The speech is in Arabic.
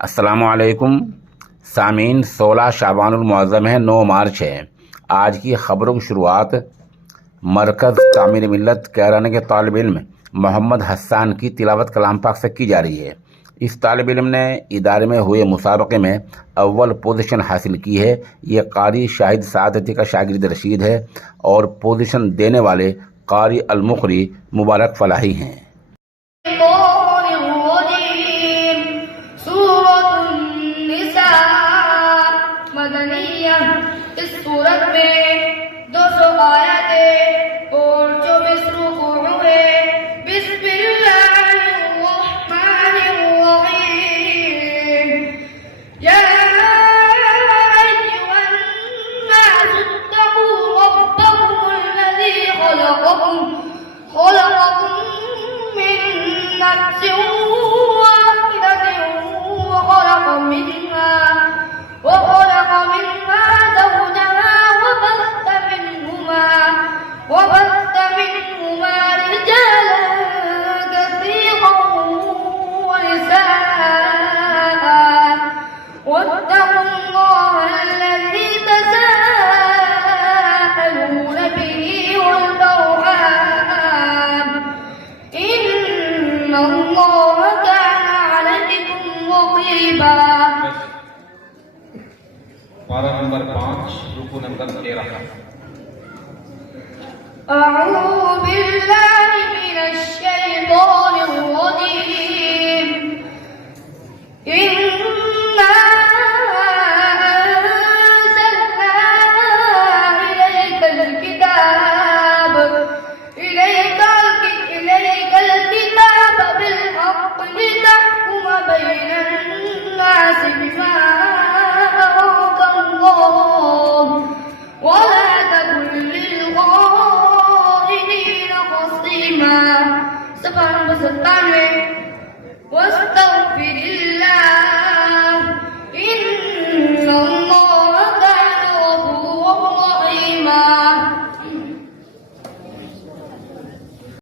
अस्सलामुअलैकुम सामीन। 16 शाबानुल मुअज़्ज़म है, 9 मार्च है। आज की ख़बरों की शुरुआत मरकज़ तामीर मिल्लत कैराना के तालिब इल्म मोहम्मद हसन की तिलावत कलाम पाक से की जा रही है। इस तालिब इल्म ने इदारे में हुए मुसाबक़े में अव्वल पोजीशन हासिल की है। ये कारी शाहिद सादती का शागिर्द रशीद है और पोजीशन देने वाले कारी अल-मुक़री मुबारक फलाही हैं। इस सूरत में 200 आयतें और 24 रुकू है। बिस्मिल्लाहिर्रहमानिर्रहीम। या अय्युहन्नास इत्तक़ू रब्बकुमुल्लज़ी खलक़कुम मिन नफ्सिन वाहिदतिन व खलक़ मिनहा زوجها وبث منهما رجالا كثيرا ونساء واتقوا الله الذي تساءلون به والأرحام إن الله كان عليكم رقيبا। पारा नंबर 5 रुकू नंबर 13। أعوذ بالله من الشيطان الرجيم। إنا أنزلنا إليك الكتاب بالحق لتحكم بين الناس بما ولا تكن للخائنين خصيما। 97